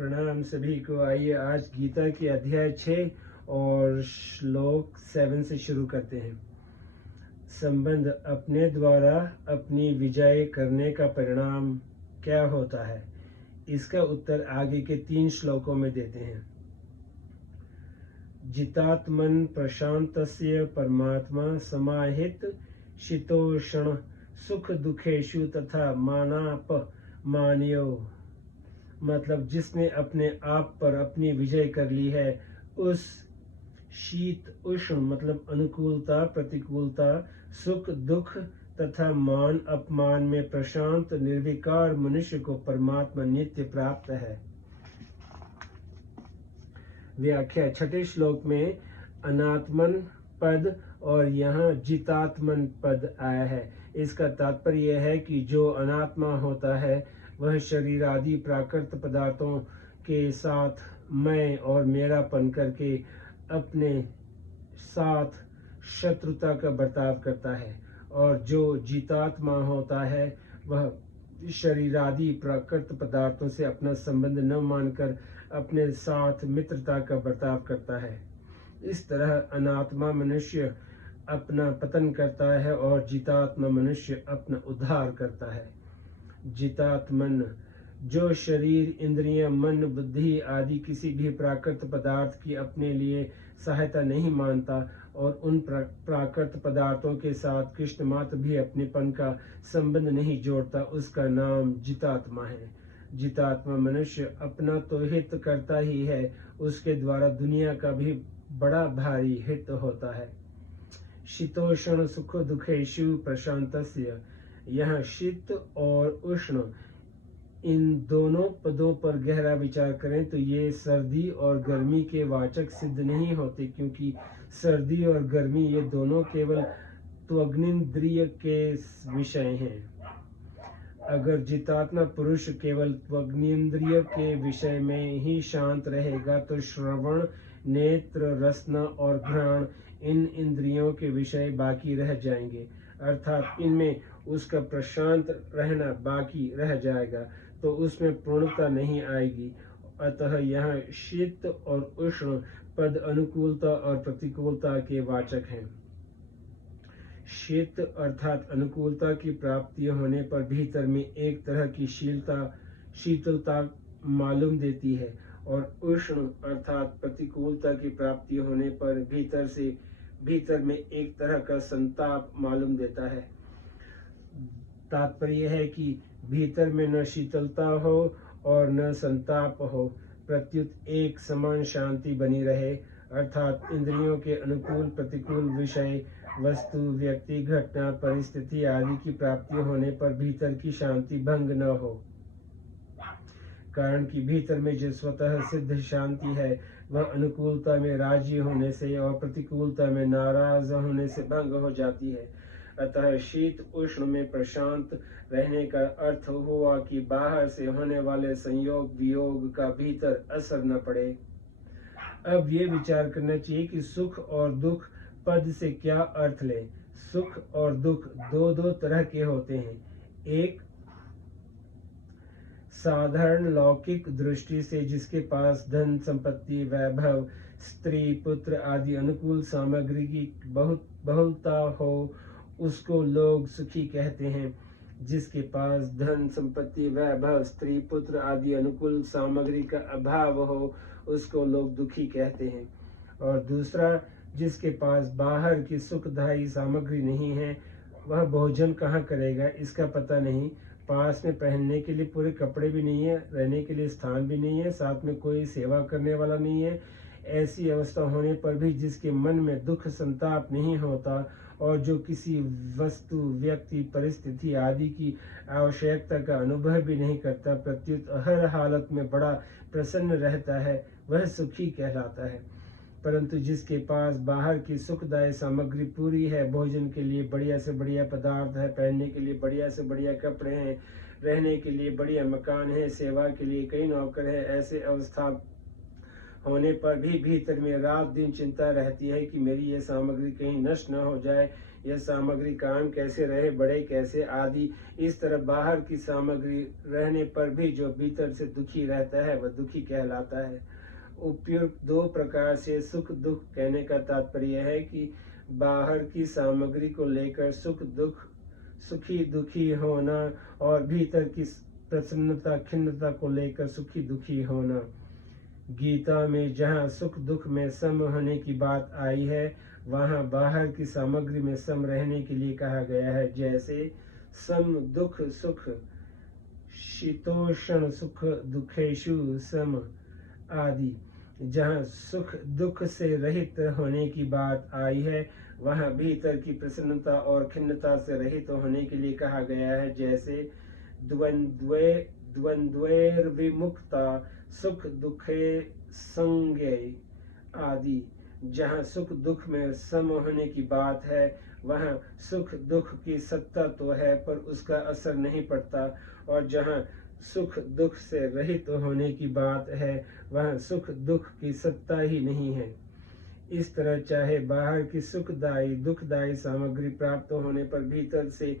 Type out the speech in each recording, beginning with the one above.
प्रणाम सभी को। आइए आज गीता के अध्याय 6 और श्लोक 7 से शुरू करते हैं। संबंध अपने द्वारा अपनी विजय करने का परिणाम क्या होता है, इसका उत्तर आगे के 3 श्लोकों में देते हैं। जितात्मन प्रशांतस्य परमात्मा समाहित शीतोष्ण सुख दुखेशु तथा मानापमानयो, मतलब जिसने अपने आप पर अपनी विजय कर ली है, उस शीत उष्ण मतलब अनुकूलता प्रतिकूलता सुख दुख तथा मान अपमान में प्रशांत निर्विकार मनुष्य को परमात्मा नित्य प्राप्त है। व्याख्या। छठे श्लोक में अनात्मन पद और यहाँ जितात्मन पद आया है। इसका तात्पर्य यह है कि जो अनात्मा होता है वह शरीर आदि प्राकृत पदार्थों के साथ मैं और मेरापन करके अपने साथ शत्रुता का बर्ताव करता है, और जो जितात्मा होता है वह शरीर आदि प्राकृत पदार्थों से अपना संबंध न मानकर अपने साथ मित्रता का बर्ताव करता है। इस तरह अनात्मा मनुष्य अपना पतन करता है और जितात्मा मनुष्य अपना उद्धार करता है। जितात्मन जो शरीर इंद्रियां मन बुद्धि आदि किसी भी प्राकृत पदार्थ की अपने लिए सहायता नहीं मानता और उन प्राकृत पदार्थों के साथ कृष्ण मात्र भी अपनेपन का संबंध नहीं जोड़ता, उसका नाम जितात्मा है। जितात्मा मनुष्य अपना तो हित करता ही है, उसके द्वारा दुनिया का भी बड़ा भारी हित होता है। शीतोष्ण सुख दुखेशु प्रशांतस्य, यह शीत और उष्ण इन दोनों पदों पर गहरा विचार करें तो ये सर्दी और गर्मी के वाचक सिद्ध नहीं होते, क्योंकि सर्दी और गर्मी ये दोनों केवल त्वग्निंद्रिय के विषय हैं। अगर जितात्मा पुरुष केवल त्वग्निंद्रिय के विषय में ही शांत रहेगा तो श्रवण नेत्र रसना और घ्राण इन इंद्रियों के विषय बाकी रह जाएंगे, अर्थात इनमें उसका प्रशांत रहना बाकी रह जाएगा, तो उसमें पूर्णता नहीं आएगी। अतः यहाँ शीत और उष्ण पद अनुकूलता और प्रतिकूलता के वाचक हैं। शीत अर्थात अनुकूलता की प्राप्ति होने पर भीतर में एक तरह की शीतलता मालूम देती है, और उष्ण अर्थात प्रतिकूलता की प्राप्ति होने पर भीतर में एक तरह का संताप मालूम देता है। तात्पर्य है कि भीतर में न शीतलता हो और न संताप हो, प्रत्युत एक समान शांति बनी रहे, अर्थात इंद्रियों के अनुकूल प्रतिकूल विषय वस्तु व्यक्ति घटना परिस्थिति आदि की प्राप्ति होने पर भीतर की शांति भंग न हो। कारण कि भीतर में जो स्वतः सिद्ध शांति है वह अनुकूलता में राजी होने से और प्रतिकूलता में नाराज होने से भंग हो जाती है। अतः शीत उष्ण में प्रशांत रहने का अर्थ हुआ कि बाहर से होने वाले संयोग वियोग का भीतर असर न पड़े। अब ये विचार करना चाहिए कि सुख और दुख पद से क्या अर्थ लें। सुख और दुख दो तरह के होते हैं। एक साधारण लौकिक दृष्टि से जिसके पास धन संपत्ति वैभव स्त्री पुत्र आदि अनुकूल सामग्री की बहुलता हो उसको लोग सुखी कहते हैं। जिसके पास धन संपत्ति वैभव स्त्री पुत्र आदि अनुकूल सामग्री का अभाव हो उसको लोग दुखी कहते हैं। और दूसरा, जिसके पास बाहर की सुखदायी सामग्री नहीं है वह भोजन कहाँ करेगा, इसका पता नहीं, पास में पहनने के लिए पूरे कपड़े भी नहीं है, रहने के लिए स्थान भी नहीं है, साथ में कोई सेवा करने वाला नहीं है। ऐसी अवस्था होने पर भी जिसके मन में दुख संताप नहीं होता और जो किसी वस्तु व्यक्ति परिस्थिति आदि की आवश्यकता का अनुभव भी नहीं करता, प्रत्युत हर हालत में बड़ा प्रसन्न रहता है, वह सुखी कहलाता है। परंतु जिसके पास बाहर की सुखदायी सामग्री पूरी है, भोजन के लिए बढ़िया से बढ़िया पदार्थ है, पहनने के लिए बढ़िया से बढ़िया कपड़े हैं, रहने के लिए बढ़िया मकान है, सेवा के लिए कई नौकर है, ऐसे अवस्था होने पर भी भीतर में रात दिन चिंता रहती है कि मेरी ये सामग्री कहीं नष्ट न हो जाए यह सामग्री कायम कैसे रहे, बढ़े कैसे आदि। इस तरह बाहर की सामग्री रहने पर भी जो भीतर से दुखी रहता है वह दुखी कहलाता है। उपयुक्त दो प्रकार से सुख दुख कहने का तात्पर्य है कि बाहर की सामग्री को लेकर सुखी दुखी होना और भीतर की प्रसन्नता खिन्नता को लेकर सुखी दुखी होना। गीता में जहाँ सुख दुख में सम होने की बात आई है वहाँ बाहर की सामग्री में सम रहने के लिए कहा गया है। जैसे सम दुख सुख, शीतोष्ण सुख दुखेशु सम आदि। जहाँ सुख दुख से रहित होने की बात आई है वहाँ भीतर की प्रसन्नता और खिन्नता से रहित होने के लिए कहा गया है। जैसे द्वंद्वैर्विमुक्ता सुख दुखे संज्ञे आदि। जहाँ सुख दुख में सम होने की बात है वहाँ सुख दुख की सत्ता तो है पर उसका असर नहीं पड़ता, और जहाँ सुख दुख से रहित होने की बात है वहाँ सुख दुख की सत्ता ही नहीं है। इस तरह चाहे बाहर की सुखदायी दुखदायी सामग्री प्राप्त होने पर भीतर से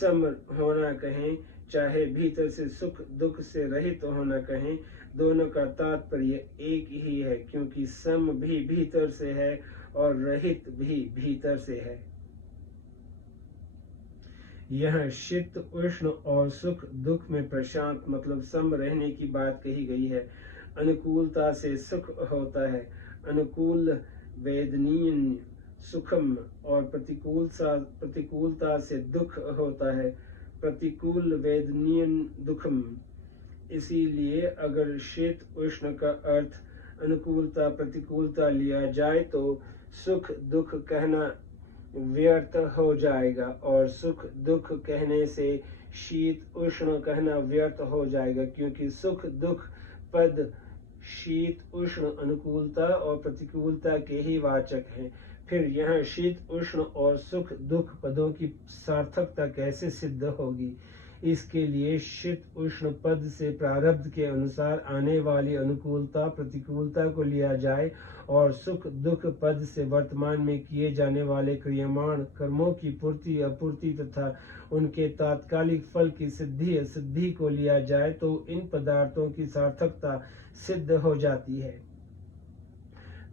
सम होना कहें, चाहे भीतर से सुख दुख से रहित होना कहें, दोनों का तात्पर्य एक ही है, क्योंकि सम भी भीतर से है और रहित भी भीतर से है। यह शीत उष्ण और सुख दुख में प्रशांत मतलब सम रहने की बात कही गई है। अनुकूलता से सुख होता है, अनुकूल वेदनीय सुखम, और प्रतिकूलता से दुख होता है, प्रतिकूल वेदनीय दुखम। इसीलिए अगर शीत उष्ण का अर्थ अनुकूलता प्रतिकूलता लिया जाए तो सुख दुख कहना व्यर्थ हो जाएगा, और सुख दुख कहने से शीत उष्ण कहना व्यर्थ हो जाएगा, क्योंकि सुख दुख पद शीत उष्ण अनुकूलता और प्रतिकूलता के ही वाचक हैं। फिर यह शीत उष्ण और सुख दुख पदों की सार्थकता कैसे सिद्ध होगी? इसके लिए शीत उष्ण पद से प्रारब्ध के अनुसार आने वाली अनुकूलता प्रतिकूलता को लिया जाए, और सुख दुख पद से वर्तमान में किए जाने वाले क्रियमाण कर्मों की पूर्ति अपूर्ति तथा उनके तात्कालिक फल की सिद्धि असिद्धि को लिया जाए, तो इन पदार्थों की सार्थकता सिद्ध हो जाती है।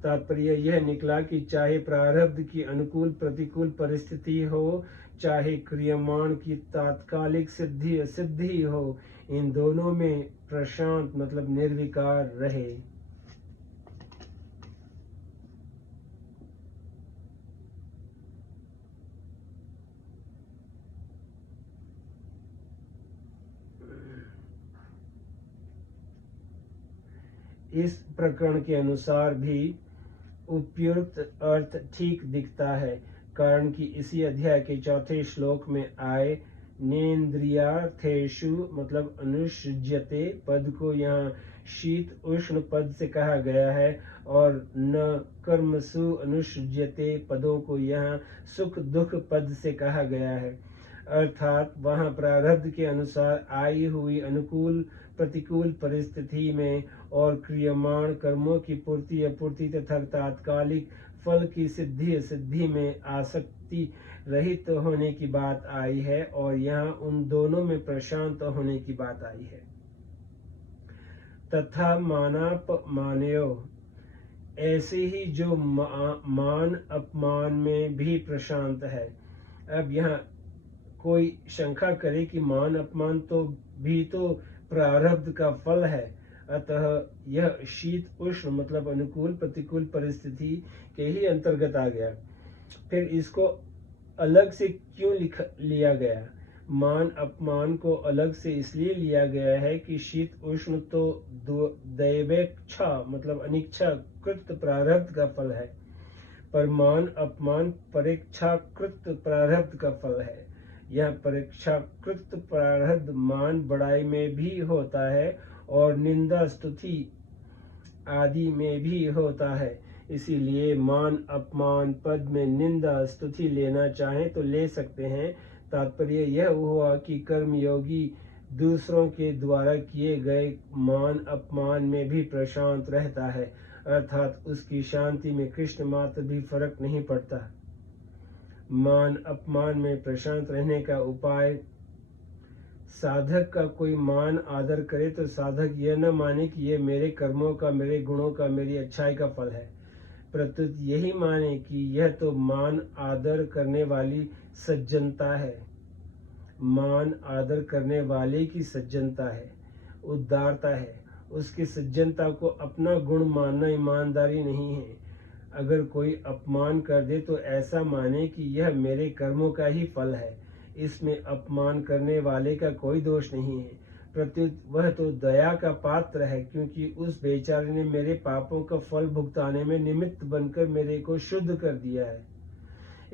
तात्पर्य यह निकला कि चाहे प्रारब्ध की अनुकूल प्रतिकूल परिस्थिति हो, चाहे क्रियमाण की तात्कालिक सिद्धि असिद्धि हो, इन दोनों में प्रशांत मतलब निर्विकार रहे। इस प्रकरण के अनुसार भी उपयुक्त अर्थ ठीक दिखता है, कारण कि इसी अध्याय के चौथे श्लोक में आए नेन्द्रियार्थेषु मतलब अनुसृज्यते पद को यहाँ शीत उष्ण पद से कहा गया है, और न कर्मसु अनुसृज्यते पदों को यहाँ सुख दुख पद से कहा गया है। अर्थात वहाँ प्रारब्ध के अनुसार आई हुई अनुकूल प्रतिकूल परिस्थिति में और क्रियमाण कर्मों की पूर्ति अपूर्ति तथा तात्कालिक फल की सिद्धि असिद्धि में आसक्ति रहित होने की बात आई है, और यहाँ उन दोनों में प्रशांत होने की बात आई है। तथा मानापमानयो, ऐसे ही जो मान अपमान में भी प्रशांत है। अब यहाँ कोई शंका करे कि मान अपमान तो भी तो प्रारब्ध का फल है, अतः यह शीत उष्ण मतलब अनुकूल प्रतिकूल परिस्थिति के ही अंतर्गत आ गया। फिर इसको अलग से क्यों लिया गया? मान अपमान को अलग से इसलिए लिया गया है कि शीत उष्ण तो दैवेच्छा मतलब अनिच्छाकृत प्रारब्ध का फल है, पर मान अपमान परीक्षाकृत प्रारब्ध का फल है। यह परीक्षाकृत प्रारब्ध मान बढ़ाई में भी होता है और निंदा स्तुति आदि में भी होता है। इसीलिए मान अपमान पद में निंदा स्तुति लेना चाहें तो ले सकते हैं। तात्पर्य यह हुआ कि कर्मयोगी दूसरों के द्वारा किए गए मान अपमान में भी प्रशांत रहता है, अर्थात उसकी शांति में कृष्ण मात्र भी फर्क नहीं पड़ता। मान अपमान में प्रशांत रहने का उपाय। साधक का कोई मान आदर करे तो साधक यह न माने कि यह मेरे कर्मों का, मेरे गुणों का, मेरी अच्छाई का फल है, प्रत्युत यही माने कि यह तो मान आदर करने वाली सज्जनता है, मान आदर करने वाले की सज्जनता है, उदारता है। उसकी सज्जनता को अपना गुण मानना ईमानदारी नहीं है। अगर कोई अपमान कर दे तो ऐसा माने कि यह मेरे कर्मों का ही फल है, इसमें अपमान करने वाले का कोई दोष नहीं है, प्रत्युत वह तो दया का पात्र है, क्योंकि उस बेचारे ने मेरे पापों का फल भुगताने में निमित्त बनकर मेरे को शुद्ध कर दिया है।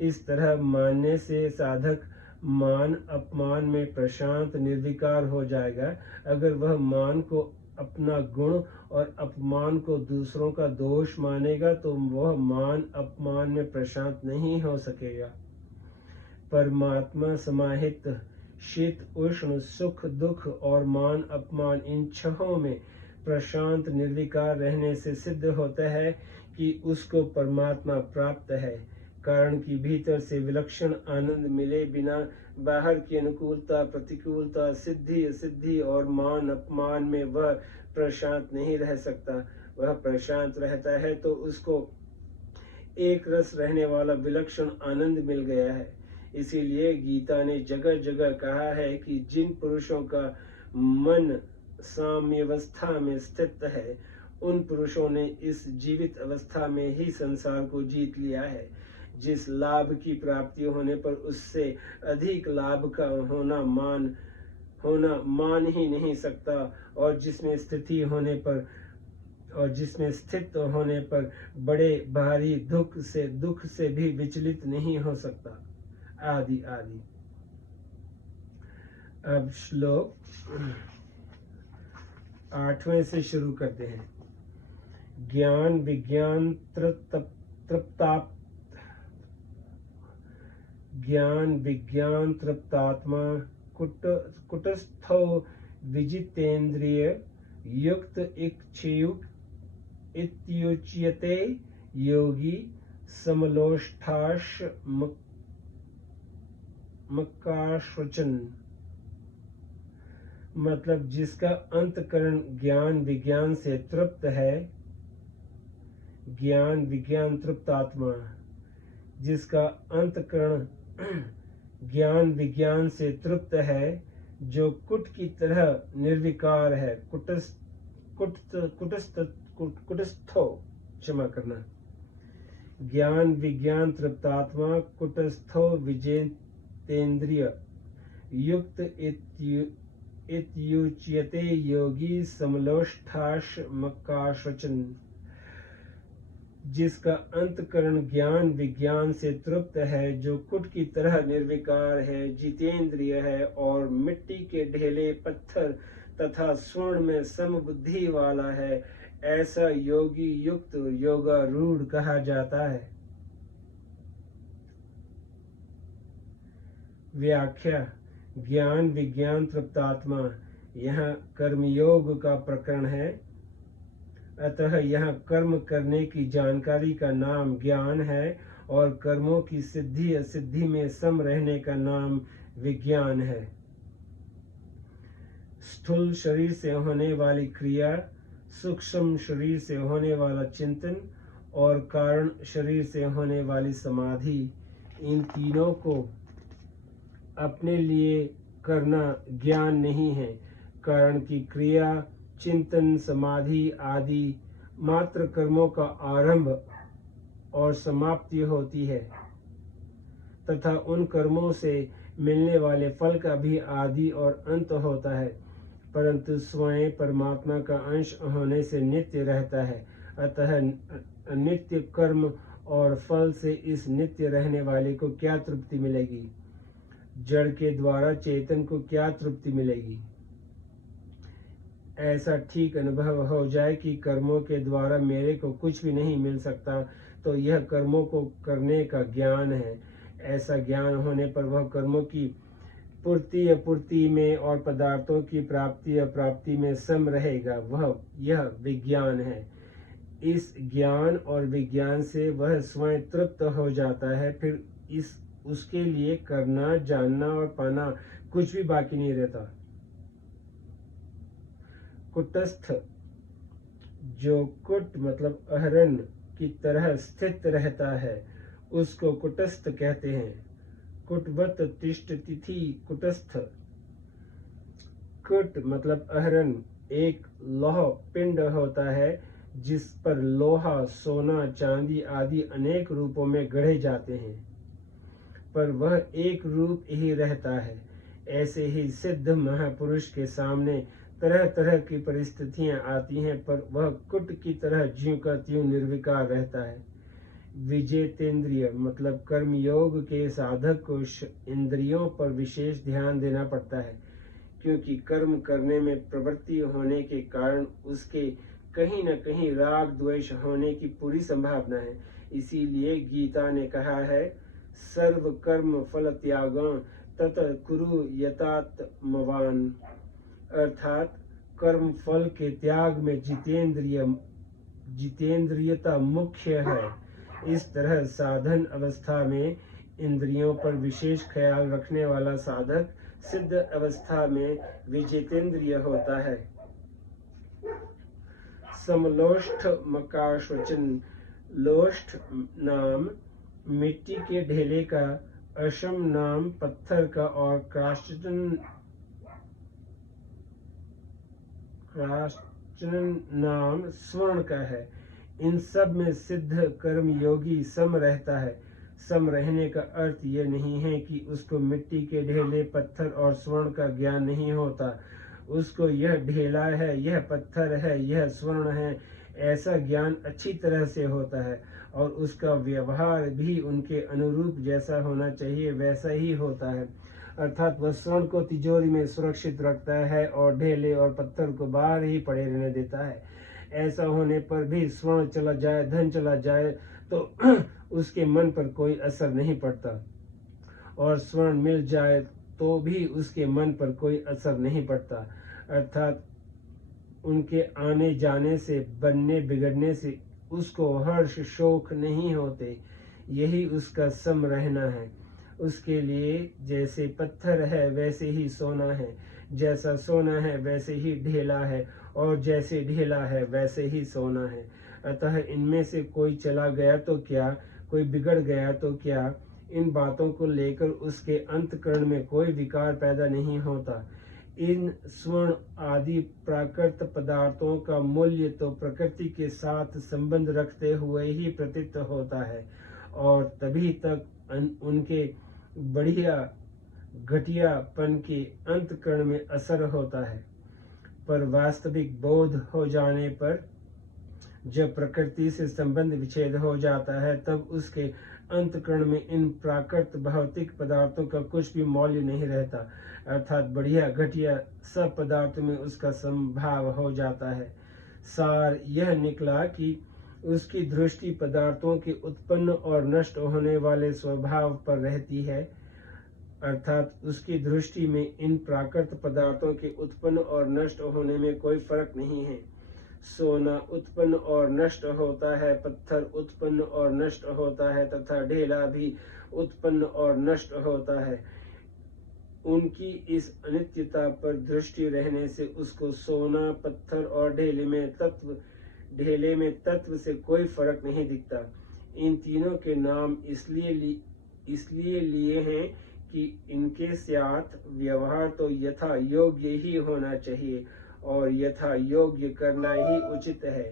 इस तरह मानने से साधक मान अपमान में प्रशांत निर्विकार हो जाएगा। अगर वह मान को अपना गुण और अपमान को दूसरों का दोष मानेगा तो वह मान अपमान में प्रशांत नहीं हो सकेगा। परमात्मा समाहित शीत उष्ण सुख दुख और मान अपमान इन छहों में प्रशांत निर्विकार रहने से सिद्ध होता है कि उसको परमात्मा प्राप्त है। कारण कि भीतर से विलक्षण आनंद मिले बिना बाहर की अनुकूलता प्रतिकूलता सिद्धि असिद्धि और मान अपमान में वह प्रशांत नहीं रह सकता। वह प्रशांत रहता है तो उसको एक रस रहने वाला विलक्षण आनंद मिल गया है। इसीलिए गीता ने जगह जगह कहा है कि जिन पुरुषों का मन साम्यावस्था में स्थित है उन पुरुषों ने इस जीवित अवस्था में ही संसार को जीत लिया है। जिस लाभ की प्राप्ति होने पर उससे अधिक लाभ का होना मान ही नहीं सकता, और जिसमें स्थित होने पर बड़े भारी दुख से भी विचलित नहीं हो सकता, आदि आदि। अब श्लोक 8वें से शुरू करते हैं। ज्ञान विज्ञान तृप्तात्मा कुटस्थो विजितेन्द्रिय युक्त इच्छुक इत्युच्यते योगी समलोष्ठाश मक्काश्वचन। मतलब जिसका अंतकरण ज्ञान विज्ञान से तृप्त है, ज्ञान विज्ञान तृप्तात्मा, जिसका अंतकरण ज्ञान विज्ञान से तृप्त है, जो कुट की तरह निर्विकार है, कुटस्थो क्षमा करना, ज्ञान विज्ञान तृप्तात्मा कुटस्थो विजितेन्द्रिय युक्त इत्युच्यते योगी समलोष्ठाश मक्काश्वचन। जिसका अंतकरण ज्ञान विज्ञान से तृप्त है, जो कुट की तरह निर्विकार है, जितेंद्रिय है और मिट्टी के ढेले पत्थर तथा स्वर्ण में समबुद्धि वाला है, ऐसा योगी युक्त योगारूढ़ कहा जाता है। व्याख्या। ज्ञान विज्ञान तृप्तात्मा यह कर्मयोग का प्रकरण है, अतः यह कर्म करने की जानकारी का नाम ज्ञान है और कर्मों की सिद्धि असिद्धि में सम रहने का नाम विज्ञान है। स्थूल शरीर से होने वाली क्रिया, सूक्ष्म शरीर से होने वाला चिंतन और कारण शरीर से होने वाली समाधि, इन तीनों को अपने लिए करना ज्ञान नहीं है। कारण की क्रिया चिंतन समाधि आदि मात्र कर्मों का आरंभ और समाप्ति होती है तथा उन कर्मों से मिलने वाले फल का भी आदि और अंत होता है, परंतु स्वयं परमात्मा का अंश होने से नित्य रहता है। अतः नित्य कर्म और फल से इस नित्य रहने वाले को क्या तृप्ति मिलेगी? जड़ के द्वारा चेतन को क्या तृप्ति मिलेगी? ऐसा ठीक अनुभव हो जाए कि कर्मों के द्वारा मेरे को कुछ भी नहीं मिल सकता, तो यह कर्मों को करने का ज्ञान है। ऐसा ज्ञान होने पर वह कर्मों की पूर्ति अपूर्ति में और पदार्थों की प्राप्ति अप्राप्ति में सम रहेगा, यह विज्ञान है। इस ज्ञान और विज्ञान से वह स्वयं तृप्त हो जाता है, फिर उसके लिए करना, जानना और पाना कुछ भी बाकी नहीं रहता। कुटस्थ, जो कुट मतलब अहरन की तरह स्थित रहता है, उसको कुटस्थ कहते हैं। कुटवत तिष्ठति कुटस्थ। कुट मतलब अहरन एक लौह पिंड होता है जिस पर लोहा, सोना, चांदी आदि अनेक रूपों में गढ़े जाते हैं, पर वह एक रूप ही रहता है। ऐसे ही सिद्ध महापुरुष के सामने तरह तरह की परिस्थितियां आती हैं, पर वह कुट की तरह ज्यों का त्यों निर्विकार रहता है। विजेतेंद्रिय मतलब कर्मयोग के साधक को इंद्रियों पर विशेष ध्यान देना पड़ता है, क्योंकि कर्म करने में प्रवृत्ति होने के कारण उसके कहीं न कहीं राग द्वेष होने की पूरी संभावना है। इसीलिए गीता ने कहा है, सर्व कर्म फल त्यागं तत कुरु यतात्मवान, अर्थात कर्म फल के त्याग में जितेंद्रियता मुख्य है। इस तरह साधन अवस्था में इंद्रियों पर विशेष ख्याल रखने वाला साधक सिद्ध अवस्था में विजितेंद्रिय होता है। समलोष्ठ मकाश्वचन, लोष्ठ नाम मिट्टी के ढेले का, अशम नाम पत्थर का और क्राश्चन नाम स्वर्ण का है। इन सब में सिद्ध कर्म योगी सम रहता है। सम रहने का अर्थ यह नहीं है कि उसको मिट्टी के ढेले, पत्थर और स्वर्ण का ज्ञान नहीं होता। उसको यह ढेला है, यह पत्थर है, यह स्वर्ण है, ऐसा ज्ञान अच्छी तरह से होता है, और उसका व्यवहार भी उनके अनुरूप जैसा होना चाहिए वैसा ही होता है। अर्थात वह स्वर्ण को तिजोरी में सुरक्षित रखता है और ढेले और पत्थर को बाहर ही पड़े रहने देता है। ऐसा होने पर भी स्वर्ण चला जाए, धन चला जाए तो उसके मन पर कोई असर नहीं पड़ता, और स्वर्ण मिल जाए तो भी उसके मन पर कोई असर नहीं पड़ता। अर्थात उनके आने जाने से, बनने बिगड़ने से उसको हर्ष शोक नहीं होते। यही उसका सम रहना है। उसके लिए जैसे पत्थर है वैसे ही सोना है, जैसा सोना है वैसे ही ढेला है, और जैसे ढेला है वैसे ही सोना है। अतः इनमें से कोई चला गया तो क्या, कोई बिगड़ गया तो क्या, इन बातों को लेकर उसके अंतःकरण में कोई विकार पैदा नहीं होता। इन स्वर्ण आदि प्राकृत पदार्थों का मूल्य तो प्रकृति के साथ संबंध रखते हुए ही प्रतीत होता है, और तभी तक उनके बढ़िया घटियापन के अंतःकरण में असर होता है। पर वास्तविक बोध हो जाने पर, जब प्रकृति से संबंध विच्छेद हो जाता है, तब उसके अंतःकरण में इन प्राकृत भौतिक पदार्थों का कुछ भी मौल्य नहीं रहता। अर्थात बढ़िया घटिया सब पदार्थों में उसका संभाव हो जाता है। सार यह निकला कि उसकी दृष्टि पदार्थों के उत्पन्न और नष्ट होने वाले स्वभाव पर रहती है। अर्थात उसकी दृष्टि में इन प्राकृत पदार्थों के उत्पन्न और नष्ट होने में कोई फर्क नहीं है। सोना उत्पन्न और नष्ट होता है, पत्थर उत्पन्न और नष्ट होता है, तथा ढेला भी उत्पन्न और नष्ट होता है। उनकी इस अनित्यता पर दृष्टि रहने से उसको सोना, पत्थर और ढेले में तत्व से कोई फर्क नहीं दिखता। इन तीनों के नाम इसलिए लिए हैं कि इनके साथ व्यवहार तो यथा योग्य ही होना चाहिए, और यथा योग्य करना ही उचित है,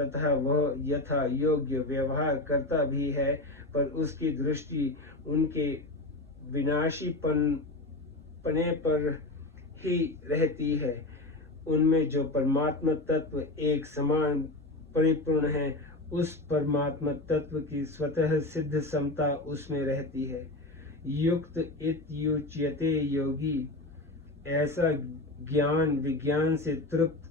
तथा वह यथा योग्य व्यवहार करता भी है, पर उसकी दृष्टि उनके विनाशी पने पर ही रहती है। उनमें जो परमात्मा तत्व एक समान परिपूर्ण है, उस परमात्मा तत्व की स्वतः सिद्ध समता उसमें रहती है। युक्त इत्युच्यते योगी, ऐसा ज्ञान विज्ञान से तृप्त,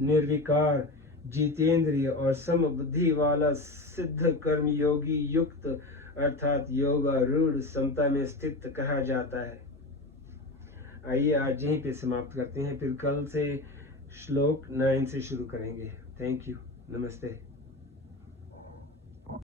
निर्विकार, जितेंद्रिय और समबुद्धि वाला सिद्ध कर्म योगी युक्त अर्थात योगारूढ़ समता में स्थित कहा जाता है। आइए आज यहीं पे समाप्त करते हैं, फिर कल से श्लोक 9 से शुरू करेंगे। Thank you. नमस्ते।